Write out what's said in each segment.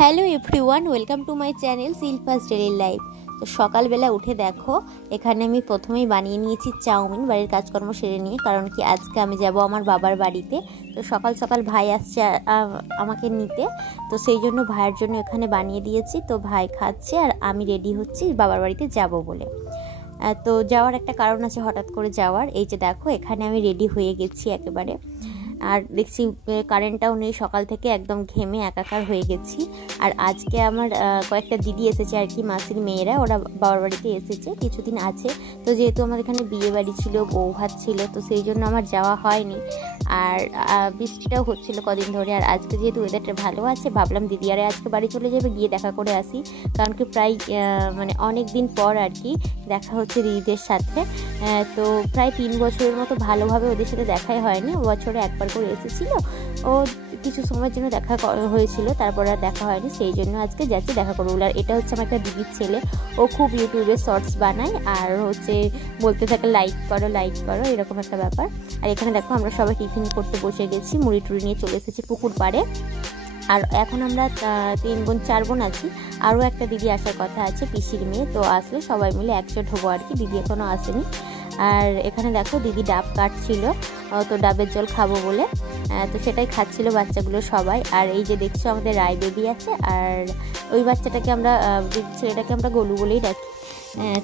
Hello everyone, welcome to my channel Shilpa's daily life. তো সকালবেলা উঠে দেখো এখানে আমি প্রথমেই বানিয়ে নিয়েছি চাউমিন বাড়ির কাজকর্ম সেরে নিয়ে, কারণ কি আজকে আমি যাব আমার বাবার বাড়িতে। তো সকাল সকাল ভাই আসছে আমাকে নিতে, তো সেই জন্য ভাইয়ের জন্য এখানে বানিয়ে দিয়েছি। তো ভাই খাচ্ছে আর আমি রেডি হচ্ছি বাবার বাড়িতে যাব বলে। তো যাওয়ার একটা কারণ আছে হঠাৎ করে যাওয়ার। এই যে দেখো এখানে আমি রেডি হয়ে গেছি একেবারে, আর দেখছি কারেন্টটাও নেই, সকাল থেকে একদম ঘেমে একাকার হয়ে গেছি। আর আজকে আমার কয়েকটা দিদি এসেছে আর কি, মাসির মেয়েরা, ওরা বাবার বাড়িতে এসেছে কিছুদিন আছে। তো যেহেতু আমার এখানে বিয়ে বাড়ি ছিল, বউ ভাত ছিল, তো সেই জন্য আমার যাওয়া হয়নি। আর বৃষ্টিটাও হচ্ছিল কদিন ধরে। আর আজকে যেহেতু ওয়েদারটা ভালো আছে, ভাবলাম দিদি আরে আজকে বাড়ি চলে যাবে, গিয়ে দেখা করে আসি। কারণ কি প্রায় মানে অনেক দিন পর আর কি দেখা হচ্ছে দিদিদের সাথে। তো প্রায় 3 বছরের মতো ভালোভাবে ওদের সাথে দেখাই হয়নি, বছরে একবার করে এসেছিল, ও কিছু সময়ের জন্য দেখা হয়েছিল, তারপর আর দেখা হয়নি। সেই জন্য আজকে যাচ্ছি দেখা করবো। আর এটা হচ্ছে আমার একটা দিদির ছেলে, ও খুব ইউটিউবে শর্টস বানায় আর হচ্ছে বলতে থাকে লাইক করো এরকম একটা ব্যাপার। আর এখানে দেখো আমরা সবাই টিফিন করতে বসে গেছি, মুড়ি টুড়ি নিয়ে চলে এসেছি পুকুর পাড়ে। আর এখন আমরা 4 বোন আছি, আরও একটা দিদি আসার কথা আছে, পিসির মেয়ে। তো আসলে সবাই মিলে একজোট হবো আর কি, দিদি এখনও আসেনি। আর এখানে দেখো দিদি ডাব কাটছিল, তো ডাবের জল খাবো বলে, তো সেটাই খাচ্ছিল বাচ্চাগুলো সবাই। আর এই যে দেখছো আমাদের রায় বেবি আছে, আর ওই বাচ্চাটাকে আমরা ছেলেটাকে আমরা গোলু বলেই ডাকি।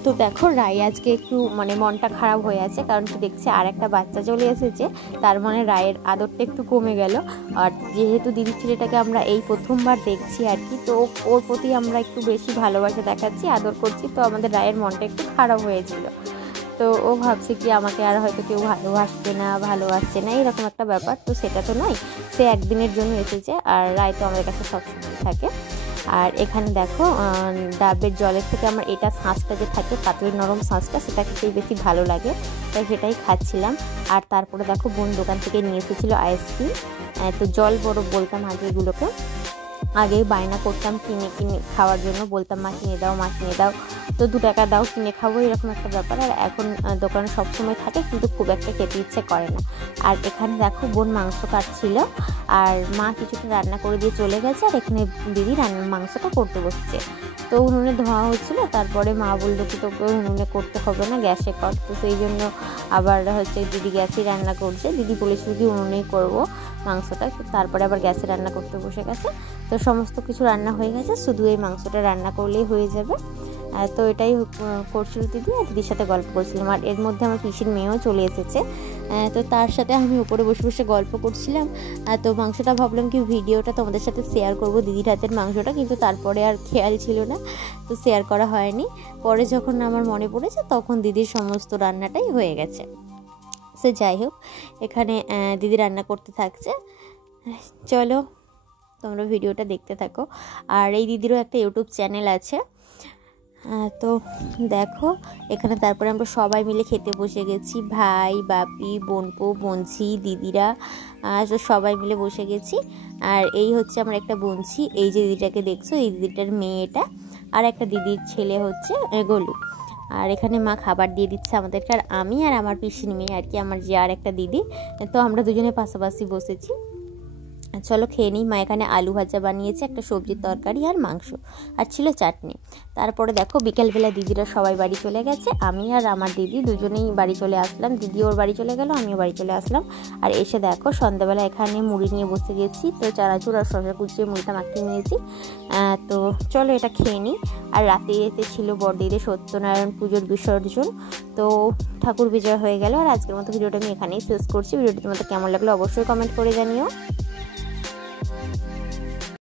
তো দেখো রায় আজকে একটু মানে মনটা খারাপ হয়ে আছে, কারণ কি দেখছে আর একটা বাচ্চা চলে এসেছে, তার মানে রায়ের আদরটা একটু কমে গেল। আর যেহেতু দিদির ছেলেটাকে আমরা এই প্রথমবার দেখছি আর কি, তো ওর প্রতি আমরা একটু বেশি ভালোবাসা দেখাচ্ছি, আদর করছি, তো আমাদের রায়ের মনটা একটু খারাপ হয়েছিল। তো ও ভাবছে কি আমাকে আর হয়তো কেউ ভালোবাসছে না এরকম একটা ব্যাপার। তো সেটা তো নয়, সে একদিনের জন্য এসেছে, আর রায় তো আমাদের কাছে সবসময় থাকে। আর এখানে দেখো ডাবের জলের থেকে আমার এটা শাঁসটা যে থাকে, পাতলের নরম শাঁসটা, সেটা খেতেই বেশি ভালো লাগে, তাই সেটাই খাচ্ছিলাম। আর তারপরে দেখো বোন দোকান থেকে নিয়ে এসেছিলো আইসক্রিম। তো জল বরফ বলতাম এগুলোকে, আগে বায়না করতাম কিনে খাওয়ার জন্য, বলতাম মা কিনে দাও, তো 2 টাকা দাও কিনে খাবো, এরকম একটা ব্যাপার। আর এখন দোকানে সবসময় থাকে, কিন্তু খুব একটা খেতে ইচ্ছে করে না। আর এখানে দেখো বোন মাংস কাটছিল, আর মা কিছুটা রান্না করে দিয়ে চলে গেছে, আর এখানে দিদি মাংসটা করতে বসছে। তো উনুনে ধোয়া হচ্ছিল, তারপরে মা বললো কি তোকে উনুনে করতে হবে না, গ্যাসে কর। তো সেই জন্য আবার হচ্ছে দিদি গ্যাসেই রান্না করছে, দিদি বলেছিল কি উনুনেই করবো মাংসটা, তারপরে আবার গ্যাসে রান্না করতে বসে গেছে। তো সমস্ত কিছু রান্না হয়ে গেছে, শুধু এই মাংসটা রান্না করলেই হয়ে যাবে। তো এটাই করছিল দিদি, আর দিদির সাথে গল্প করছিলাম। আর এর মধ্যে আমার পিসির মেয়েও চলে এসেছে, তো তার সাথে আমি উপরে বসে বসে গল্প করছিলাম। তো মাংসটা ভাবলাম কি ভিডিওটা তোমাদের সাথে শেয়ার করব, দিদির হাতের মাংসটা, কিন্তু তারপরে আর খেয়াল ছিল না, তো শেয়ার করা হয়নি। পরে যখন আমার মনে পড়েছে তখন দিদির সমস্ত রান্নাটাই হয়ে গেছে। সে যাই হোক, এখানে দিদি রান্না করতে থাকছে, চলো তোমরা ভিডিওটা দেখতে থাকো। আর এই দিদিরও একটা ইউটিউব চ্যানেল আছে। তো দেখো এখানে তারপরে আমরা সবাই মিলে খেতে বসে গেছি, ভাই, বাপি, বোনপো, বোনঝি, দিদিরা, তো সবাই মিলে বসে গেছি। আর এই হচ্ছে আমার একটা বোনঝি, এই যে দিদিটাকে দেখছো, এই দিদিটার মেয়েটা, আর একটা দিদির ছেলে হচ্ছে গোলু। আর এখানে মা খাবার দিয়ে দিচ্ছে আমাদেরকে, আর আমি আর আমার পিসির মেয়ে আর কি, আমার যে আর একটা দিদি, তো আমরা দুজনে পাশাপাশি বসেছি। চলো খেয়ে নিই। মা এখানে আলু ভাজা বানিয়েছে, একটা সবজির তরকারি আর মাংস, আর ছিল চাটনি। তারপরে দেখো বিকেলবেলা দিদিরা সবাই বাড়ি চলে গেছে, আমি আর আমার দিদি দুজনেই বাড়ি চলে আসলাম। দিদি ওর বাড়ি চলে গেল, আমিও বাড়ি চলে আসলাম। আর এসে দেখো সন্ধ্যাবেলা এখানে মুড়ি নিয়ে বসে গেছি, তো চানাচুর আর শসা কুচিয়ে মুড়িটা মাখিয়ে নিয়েছি। তো চলো এটা খেয়ে নিই। আর রাতে ছিল বড়দিদের সত্যনারায়ণ পুজোর বিসর্জন, তো ঠাকুর বিজয় হয়ে গেল। আর আজকের মতো ভিডিওটা আমি এখানেই শেষ করছি। ভিডিওটি তোমাদের কেমন লাগলো অবশ্যই কমেন্ট করে জানিও।